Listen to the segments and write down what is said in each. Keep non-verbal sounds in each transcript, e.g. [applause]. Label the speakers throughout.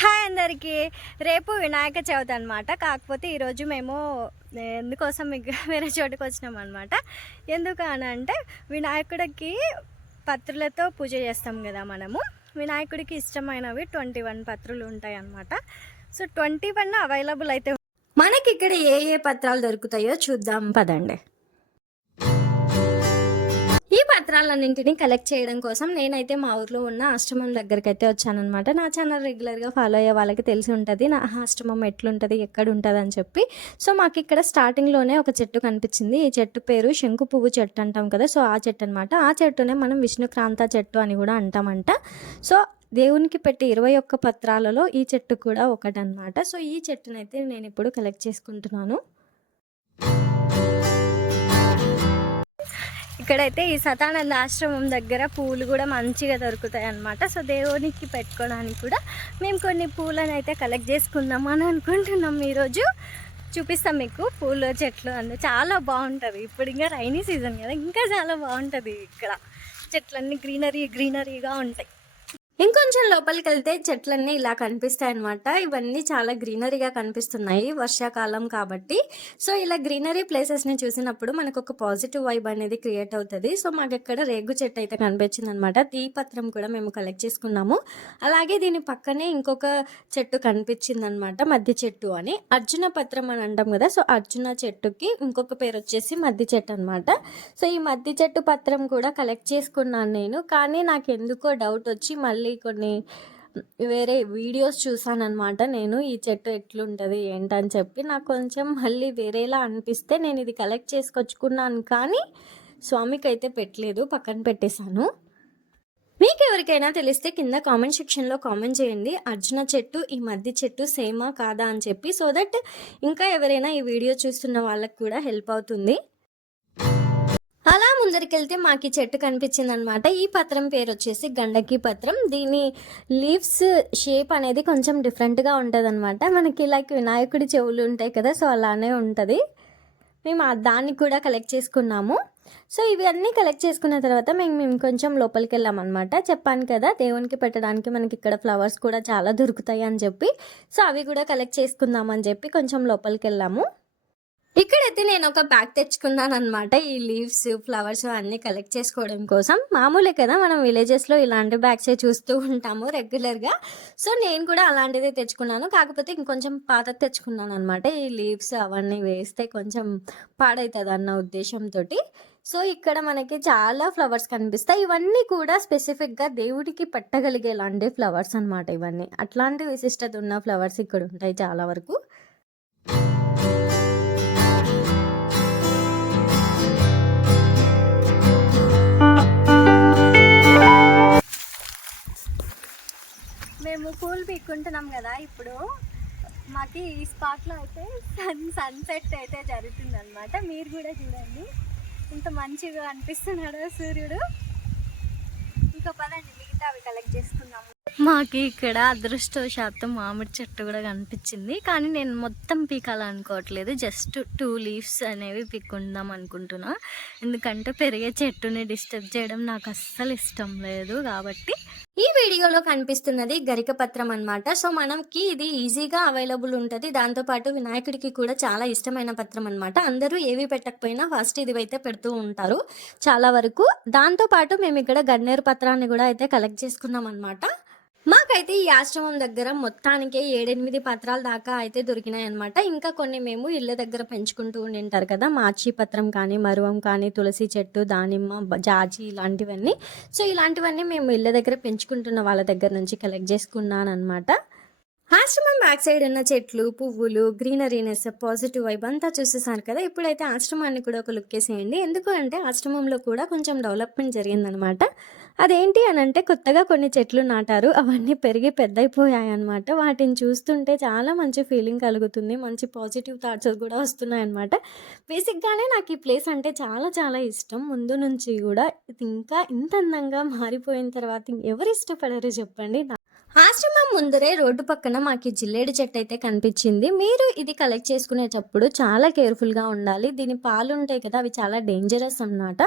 Speaker 1: Hi అందరికీ. రేపు వినాయక చవితి అనమాట కాకపోతే ఈరోజు మేము ఎందుకోసం మీకు [laughs] వేరే చోటుకు వచ్చినాం అనమాట ఎందుకు అని అంటే వినాయకుడికి పత్రులతో పూజ చేస్తాం కదా మనము. వినాయకుడికి ఇష్టమైనవి ట్వంటీ వన్ పత్రులు ఉంటాయి అన్నమాట. సో ట్వంటీ వన్ అవైలబుల్ అయితే మనకి ఇక్కడ ఏ ఏ పత్రాలు దొరుకుతాయో చూద్దాం పదండి. ఈ పత్రాలన్నింటినీ కలెక్ట్ చేయడం కోసం నేనైతే మా ఊర్లో ఉన్న ఆశ్రమం దగ్గరికి అయితే వచ్చానమాట నా ఛానల్ రెగ్యులర్గా ఫాలో అయ్యే వాళ్ళకి తెలిసి ఉంటుంది. నా ఆశ్రమం ఎట్లుంటుంది? ఎక్కడ ఉంటుంది అని చెప్పి. సో మాకు ఇక్కడ స్టార్టింగ్లోనే ఒక చెట్టు కనిపించింది. ఈ చెట్టు పేరు శంకు పువ్వు చెట్టు అంటాం కదా. సో ఆ చెట్టు అనమాట ఆ చెట్టునే మనం విష్ణుక్రాంత చెట్టు అని కూడా అంటామంట. సో దేవునికి పెట్టి ఇరవై ఒక్క పత్రాలలో ఈ చెట్టు కూడా ఒకటనమాట సో ఈ చెట్టునైతే నేను ఇప్పుడు కలెక్ట్ చేసుకుంటున్నాను. ఇక్కడైతే ఈ సతానంద ఆశ్రమం దగ్గర పూలు కూడా మంచిగా దొరుకుతాయి అన్నమాట. సో దేవునికి పెట్టుకోవడానికి కూడా మేము కొన్ని పూలను అయితే కలెక్ట్ చేసుకుందాం అని అనుకుంటున్నాం ఈరోజు. చూపిస్తాం మీకు పూల చెట్లు అన్నీ. చాలా బాగుంటుంది. ఇప్పుడు ఇంకా రైనీ సీజన్ కదా ఇంకా చాలా బాగుంటుంది ఇక్కడ. చెట్లన్నీ గ్రీనరీ గ్రీనరీగా ఉంటాయి. ఇంకొంచెం లోపలికి వెళ్తే చెట్లన్నీ ఇలా కనిపిస్తాయి అనమాట ఇవన్నీ చాలా గ్రీనరీగా కనిపిస్తున్నాయి వర్షాకాలం కాబట్టి. సో ఇలా గ్రీనరీ ప్లేసెస్ని చూసినప్పుడు మనకు ఒక పాజిటివ్ వైబ్ అనేది క్రియేట్ అవుతుంది. సో మాకు ఇక్కడ రేగు చెట్టు అయితే కనిపించింది అనమాట పత్రం కూడా మేము కలెక్ట్ చేసుకున్నాము. అలాగే దీని పక్కనే ఇంకొక చెట్టు కనిపించింది అనమాట మధ్య చెట్టు అని. అర్జున పత్రం అని అంటాం కదా సో అర్జున చెట్టుకి ఇంకొక పేరు వచ్చేసి మధ్య చెట్టు అనమాట సో ఈ మధ్య చెట్టు పత్రం కూడా కలెక్ట్ చేసుకున్నాను నేను. కానీ నాకు ఎందుకో డౌట్ వచ్చి మళ్ళీ మళ్ళీ కొన్ని వేరే వీడియోస్ చూసానమాట నేను ఈ చెట్టు ఎట్లుంటుంది ఏంటని చెప్పి నాకు కొంచెం మళ్ళీ వేరేలా అనిపిస్తే నేను ఇది కలెక్ట్ చేసుకొచ్చుకున్నాను. కానీ స్వామికి అయితే పెట్టలేదు పక్కన పెట్టేశాను. మీకు ఎవరికైనా తెలిస్తే కింద కామెంట్ సెక్షన్లో కామెంట్ చేయండి. అర్జున చెట్టు ఈ మధ్య చెట్టు సేమా కాదా అని చెప్పి సో దట్ ఇంకా ఎవరైనా ఈ వీడియో చూస్తున్న వాళ్ళకి కూడా హెల్ప్ అవుతుంది. అలా ముందరికెళ్తే మాకు ఈ చెట్టు కనిపించింది అనమాట ఈ పత్రం పేరు వచ్చేసి గండకి పత్రం. దీని లీవ్స్ షేప్ అనేది కొంచెం డిఫరెంట్గా ఉంటుంది అనమాట మనకి లైక్ వినాయకుడి చెవులు ఉంటాయి కదా సో అలానే ఉంటుంది. మేము దాన్ని కూడా కలెక్ట్ చేసుకున్నాము. సో ఇవన్నీ కలెక్ట్ చేసుకున్న తర్వాత మేము మేము కొంచెం లోపలికి వెళ్ళామన్నమాట చెప్పాను కదా దేవునికి పెట్టడానికి మనకి ఇక్కడ ఫ్లవర్స్ కూడా చాలా దొరుకుతాయి అని చెప్పి. సో అవి కూడా కలెక్ట్ చేసుకుందామని చెప్పి కొంచెం లోపలికి వెళ్ళాము ఇక్కడైతే నేను ఒక బ్యాగ్ తెచ్చుకున్నాను అనమాట ఈ లీవ్స్ ఫ్లవర్స్ అన్నీ కలెక్ట్ చేసుకోవడం కోసం. మామూలే కదా మనం విలేజెస్లో ఇలాంటి బ్యాగ్సే చూస్తూ ఉంటాము రెగ్యులర్గా సో నేను కూడా అలాంటిదే తెచ్చుకున్నాను. కాకపోతే ఇంకొంచెం పాత తెచ్చుకున్నాను అనమాట ఈ లీవ్స్ అవన్నీ వేస్తే కొంచెం పాడవుతుంది అన్న ఉద్దేశంతో సో ఇక్కడ మనకి చాలా ఫ్లవర్స్ కనిపిస్తాయి. ఇవన్నీ కూడా స్పెసిఫిక్గా దేవుడికి పెట్టగలిగేలాంటి ఫ్లవర్స్ అనమాట ఇవన్నీ. అట్లాంటి విశిష్టత ఉన్న ఫ్లవర్స్ ఇక్కడ ఉంటాయి చాలా వరకు. మేము పూలు పీక్కుంటున్నాం కదా ఇప్పుడు. మాకు ఈ స్పాట్లో అయితే సన్ సన్సెట్ అయితే జరుగుతుంది అనమాట మీరు కూడా చూడండి. ఇంత మంచిగా అనిపిస్తున్నాడు సూర్యుడు? ఇంకా పదండి మిగతా అవి కలెక్ట్ చేసుకుందాము. మాకు ఇక్కడ అదృష్టవశాత్తు మామిడి చెట్టు కూడా కనిపించింది. కానీ నేను మొత్తం పీకాలనుకోవట్లేదు జస్ట్ టూ లీవ్స్ అనేవి పీక్కుందాం అనుకుంటున్నా. ఎందుకంటే పెరిగే చెట్టుని డిస్టర్బ్ చేయడం నాకు అస్సలు ఇష్టం లేదు కాబట్టి. ఈ వీడియోలో కనిపిస్తున్నది గరిక పత్రం అనమాట సో మనకి ఇది ఈజీగా అవైలబుల్ ఉంటుంది. దాంతోపాటు వినాయకుడికి కూడా చాలా ఇష్టమైన పత్రం అనమాట అందరూ ఏవి పెట్టకపోయినా ఫస్ట్ ఇది అయితే పెడుతూ ఉంటారు. చాలా వరకు దాంతోపాటు మేము ఇక్కడ గన్నేరు పత్రాన్ని కూడా అయితే కలెక్ట్ చేసుకున్నాం అనమాట మాకైతే ఈ ఆశ్రమం దగ్గర మొత్తానికి ఏడెనిమిది పత్రాల దాకా అయితే దొరికినాయి అనమాట ఇంకా కొన్ని మేము ఇళ్ళ దగ్గర పెంచుకుంటూ ఉండింటారు కదా మాచి పత్రం కానీ మరువం కానీ తులసి చెట్టు దానిమ్మ జాజి ఇలాంటివన్నీ. సో ఇలాంటివన్నీ మేము ఇళ్ళ దగ్గర పెంచుకుంటున్న వాళ్ళ దగ్గర నుంచి కలెక్ట్ చేసుకున్నాను అనమాట ఆశ్రమం బ్యాక్ సైడ్ ఉన్న చెట్లు పువ్వులు గ్రీనరీనెస్ పాజిటివ్ వైబ్ అంతా చూసేసారు కదా. ఇప్పుడైతే ఆశ్రమాన్ని కూడా ఒక లుక్ వేసేయండి. ఎందుకు అంటే ఆశ్రమంలో కూడా కొంచెం డెవలప్మెంట్ జరిగిందనమాట. అదేంటి అని అంటే కొత్తగా కొన్ని చెట్లు నాటారు. అవన్నీ పెరిగి పెద్దయిపోయాయి అనమాట వాటిని చూస్తుంటే చాలా మంచి ఫీలింగ్ కలుగుతుంది. మంచి పాజిటివ్ థాట్స్ కూడా వస్తున్నాయి అనమాట బేసిక్గానే నాకు ఈ ప్లేస్ అంటే చాలా చాలా ఇష్టం. ముందు నుంచి కూడా ఇది ఇంకా ఇంత అందంగా మారిపోయిన తర్వాత ఎవరు ఇష్టపడరు చెప్పండి. ఆశ్రమం ముందరే రోడ్డు పక్కన మాకు ఈ జిల్లేడు చెట్టు అయితే కనిపించింది. మీరు ఇది కలెక్ట్ చేసుకునేటప్పుడు చాలా కేర్ఫుల్గా ఉండాలి. దీని పాలు ఉంటాయి కదా అవి చాలా డేంజరస్ అన్నమాట.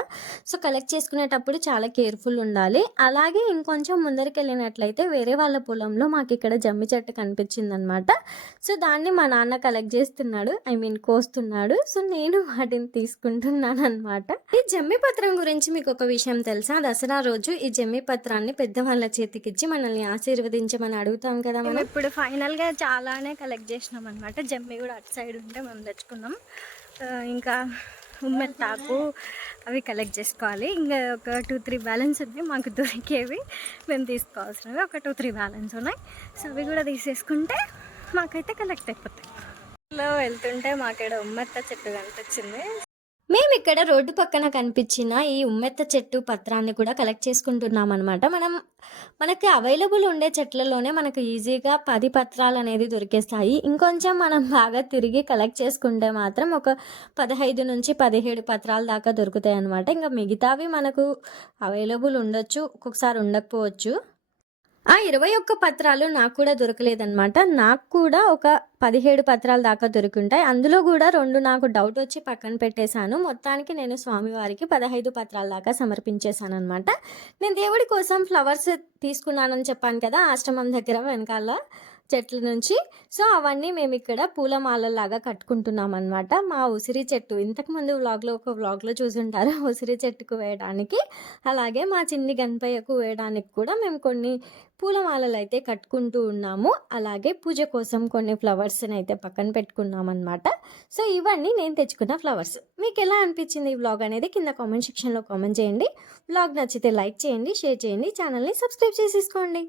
Speaker 1: సో కలెక్ట్ చేసుకునేటప్పుడు చాలా కేర్ఫుల్ ఉండాలి. అలాగే ఇంకొంచెం ముందరికి వెళ్ళినట్లయితే వేరే వాళ్ళ పొలంలో మాకు ఇక్కడ జమ్మి చెట్టు కనిపించింది అనమాట సో దాన్ని మా నాన్న కలెక్ట్ చేస్తున్నాడు. I mean కోస్తున్నాడు. సో నేను వాటిని తీసుకుంటున్నాను అనమాట ఈ జమ్మి పత్రం గురించి మీకు ఒక విషయం తెలుసా? దసరా రోజు ఈ జమ్మి పత్రాన్ని పెద్దవాళ్ళ చేతికిచ్చి మనల్ని ఆశీర్వదించమని అడుగుతాం కదా మనం. ఇప్పుడు ఫైనల్గా చాలానే కలెక్ట్ చేసినాం అనమాట జమ్మి కూడా అటు సైడ్ ఉంటే మనం తెచ్చుకున్నాం. ఇంకా ఉమ్మెత్తాకు అవి కలెక్ట్ చేసుకోవాలి. ఇంకా ఒక టూ త్రీ బ్యాలెన్స్ ఉన్నాయి మాకు దొరికేవి మేము తీసుకోవాల్సినవి. ఒక టూ త్రీ బ్యాలెన్స్ ఉన్నాయి. సో అవి కూడా తీసేసుకుంటే మాకైతే కలెక్ట్ అయిపోతాయి. లో వెళ్తుంటే మాకు ఉమ్మెత్త చెట్టు కనిపించింది. మేము ఇక్కడ రోడ్డు పక్కన కనిపించిన ఈ ఉమ్మెత్త చెట్టు పత్రాన్ని కూడా కలెక్ట్ చేసుకుంటున్నాం అనమాట మనం మనకి అవైలబుల్ ఉండే చెట్లలోనే మనకు ఈజీగా పది పత్రాలు అనేది దొరికేస్తాయి. ఇంకొంచెం మనం బాగా తిరిగి కలెక్ట్ చేసుకుంటే మాత్రం ఒక పదహైదు నుంచి పదిహేడు పత్రాల దాకా దొరుకుతాయి అనమాట ఇంకా మిగతావి మనకు అవైలబుల్ ఉండొచ్చు ఒక్కొక్కసారి ఉండకపోవచ్చు. ఆ ఇరవై ఒక్క పత్రాలు నాకు కూడా దొరకలేదన్నమాట. నాకు కూడా ఒక పదిహేడు పత్రాల దాకా దొరికింటాయి. అందులో కూడా రెండు నాకు డౌట్ వచ్చి పక్కన పెట్టేశాను. మొత్తానికి నేను స్వామివారికి పదహైదు పత్రాల దాకా సమర్పించేశాను అనమాట నేను దేవుడి కోసం ఫ్లవర్స్ తీసుకున్నానని చెప్పాను కదా ఆశ్రమం దగ్గర వెనకాల. చెట్ల నుంచి. సో అవన్నీ మేము ఇక్కడ పూలమాలలాగా కట్టుకుంటున్నాం అనమాట మా ఉసిరి చెట్టు ఇంతకుముందు వ్లాగ్లో ఒక వ్లాగ్లో చూసుంటారు [laughs] ఉసిరి చెట్టుకు వేయడానికి. అలాగే మా చిన్ని గణపయ్యకు వేయడానికి కూడా మేము కొన్ని పూలమాలలు అయితే కట్టుకుంటూ ఉన్నాము. అలాగే పూజ కోసం కొన్ని ఫ్లవర్స్ని అయితే పక్కన పెట్టుకున్నాం అనమాట సో ఇవన్నీ నేను తెచ్చుకున్న ఫ్లవర్స్. మీకు ఎలా అనిపించింది ఈ వ్లాగ్ అనేది కింద కామెంట్ సెక్షన్లో కామెంట్ చేయండి. వ్లాగ్ నచ్చితే లైక్ చేయండి షేర్ చేయండి ఛానల్ని సబ్స్క్రైబ్ చేసేసుకోండి.